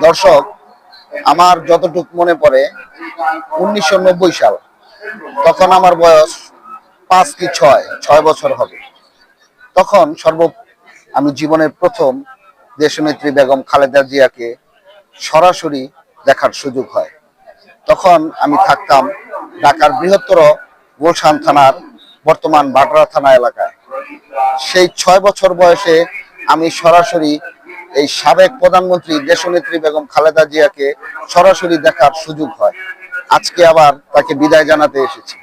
দর্শক, আমার যতটুক মনে পড়ে 1990 সাল, তখন আমার বয়স 5 কি 6 বছর হবে। তখন আমি জীবনের প্রথম দেশনেত্রী বেগম খালেদা জিয়াকে সরাসরি দেখার সুযোগ হয়। তখন আমি থাকতাম ঢাকার বৃহত্তর গুলশান থানার বর্তমান ভাটরা থানা এলাকায়। সেই 6 বছর বয়সে আমি সরাসরি এই সাবেক প্রধানমন্ত্রী দেশনেত্রী বেগম খালেদা জিয়াকে সরাসরি দেখার সুযোগ হয়। আজকে আবার তাকে বিদায় জানাতে এসেছি,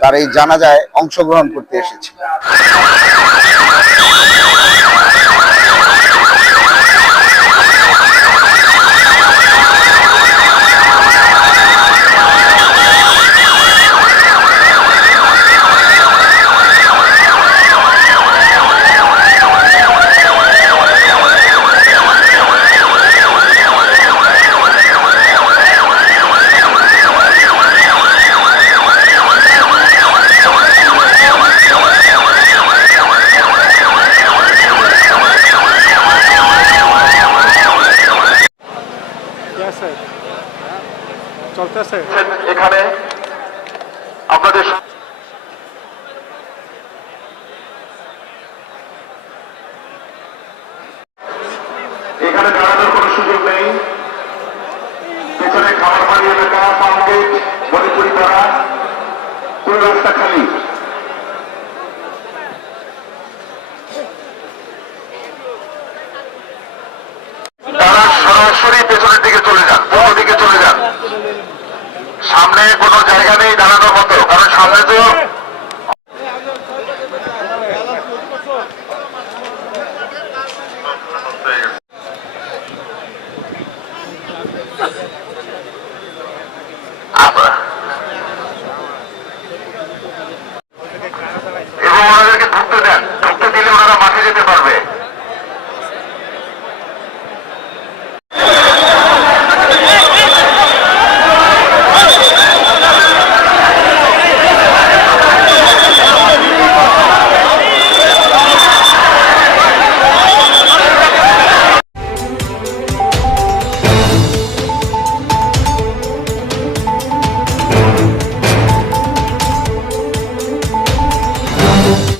তার এই জানাজায় অংশগ্রহণ করতে এসেছি। চলতেছে এখানে আপনাদের এখানে দাঁড়ানোর কোনো সুযোগ নেই। পেছনে খাবার বাড়ি এলাকা, পাম্পগেট, মণিপুরি পাড়া, পুরো রাস্তা খালি। তারা সরাসরি পেছনের দিকে চলে যান, পূর্ব দিকে চলে যান। সামনে কোনো জায়গা নেই দাঁড়ানোর মতো, কারণ সামনে তো